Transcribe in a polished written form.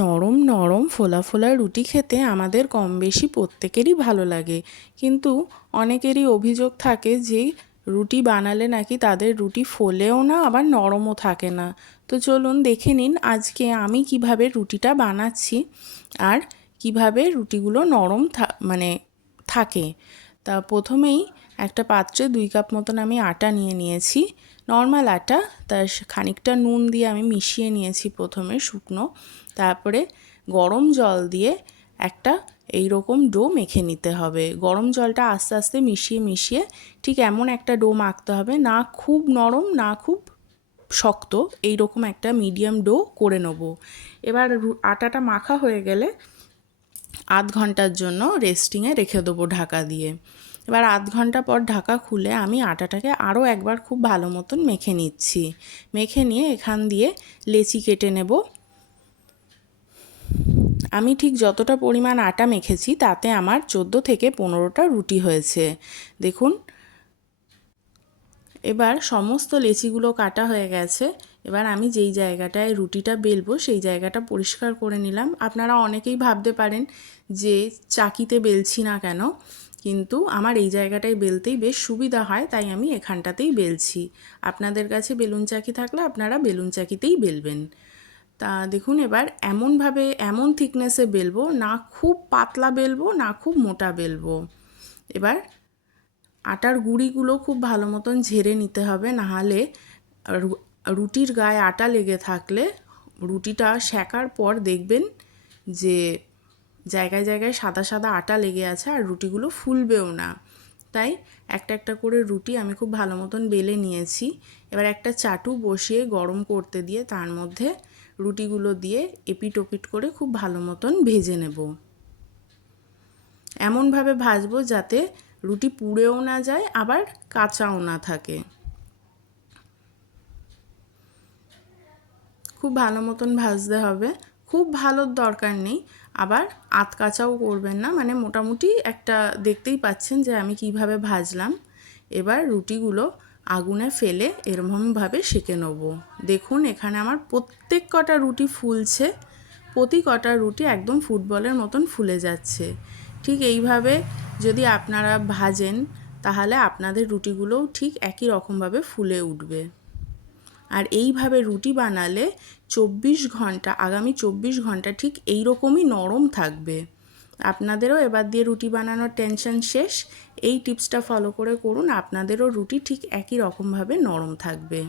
নরম নরম ফোলা ফোলা রুটি খেতে আমাদের কম বেশি প্রত্যেকেরই ভালো লাগে, কিন্তু অনেকেরই অভিযোগ থাকে যে রুটি বানালে নাকি তাদের রুটি ফোলেও না, আবার নরমও থাকে না। তো চলুন দেখে নিন আজকে আমি কিভাবে রুটিটা বানাচ্ছি আর কিভাবে রুটিগুলো নরম থাকে। তা প্রথমেই একটা পাত্রে 2 কাপ মতন আমি আটা নিয়ে নিয়েছি, নর্মাল আটা। তার খানিকটা নুন দিয়ে আমি মিশিয়ে নিয়েছি প্রথমে শুকনো, তারপরে গরম জল দিয়ে একটা এই রকম ডো মেখে নিতে হবে। গরম জলটা আস্তে আস্তে মিশিয়ে মিশিয়ে ঠিক এমন একটা ডো মাখতে হবে, না খুব নরম না খুব শক্ত, এই রকম একটা মিডিয়াম ডো করে নেব। এবার আটাটা মাখা হয়ে গেলে আধ ঘন্টার জন্য রেস্টিংয়ে রেখে দেবো ঢাকা দিয়ে। এবার আধ ঘন্টা পর ঢাকা খুলে আমি আটাটাকে আরও একবার খুব ভালো মতন মেখে নিচ্ছি। মেখে নিয়ে এখান দিয়ে লেচি কেটে নেব। আমি ঠিক যতটা পরিমাণ আটা মেখেছি তাতে আমার 14 থেকে 15টা রুটি হয়েছে, দেখুন। এবার সমস্ত লেচিগুলো কাটা হয়ে গেছে। এবার আমি যেই জায়গাটায় রুটিটা বেলবো সেই জায়গাটা পরিষ্কার করে নিলাম। আপনারা অনেকেই ভাবতে পারেন যে চাকিতে বেলছি না কেন, কিন্তু আমার এই জায়গাটায় বেলতেই বেশ সুবিধা হয়, তাই আমি এখানটাতেই বেলছি। আপনাদের কাছে বেলুন চাকি থাকলে আপনারা বেলুন চাকিতেই বেলবেন। তা দেখুন, এবার এমনভাবে এমন থিকনেসে বেলবো, না খুব পাতলা বেলবো না খুব মোটা বেলবো। এবার আটার গুঁড়িগুলো খুব ভালো মতন ঝেড়ে নিতে হবে, নাহলে রুটির গায়ে আটা লেগে থাকলে রুটিটা সেকার পর দেখবেন যে জায়গায় জায়গায় সাদা সাদা আটা লেগে আছে আর রুটিগুলো ফুলবেও না। তাই একটা একটা করে রুটি আমি খুব ভালো মতন বেলে নিয়েছি। এবার একটা চাটু বসিয়ে গরম করতে দিয়ে তার মধ্যে রুটিগুলো দিয়ে এপিট ওপিট করে খুব ভালো মতন ভেজে নেব। এমনভাবে ভাজবো যাতে রুটি পুড়েও না যায় আবার কাঁচাও না থাকে। খুব ভালো মতন ভাজতে হবে, খুব ভালোর দরকার নেই, আবার আধ কাঁচাও করবেন না, মানে মোটামুটি একটা দেখতেই পাচ্ছেন যে আমি কিভাবে ভাজলাম। এবার রুটিগুলো আগুনে ফেলে এরকমভাবে সেঁকে নেব। দেখুন এখানে আমার প্রত্যেক কটা রুটি ফুলছে, প্রতি কটা রুটি একদম ফুটবলের মতন ফুলে যাচ্ছে। ঠিক এইভাবে যদি আপনারা ভাজেন তাহলে আপনাদের রুটিগুলোও ঠিক একই রকমভাবে ফুলে উঠবে। আর এইভাবে রুটি বানালে 24 ঘন্টা, আগামী 24 ঘন্টা ঠিক এই রকমই নরম থাকবে। আপনাদেরও এবার দিয়ে রুটি বানানোর টেনশন শেষ। এই টিপসটা ফলো করে করুন, আপনাদেরও রুটি ঠিক একই রকমভাবে নরম থাকবে।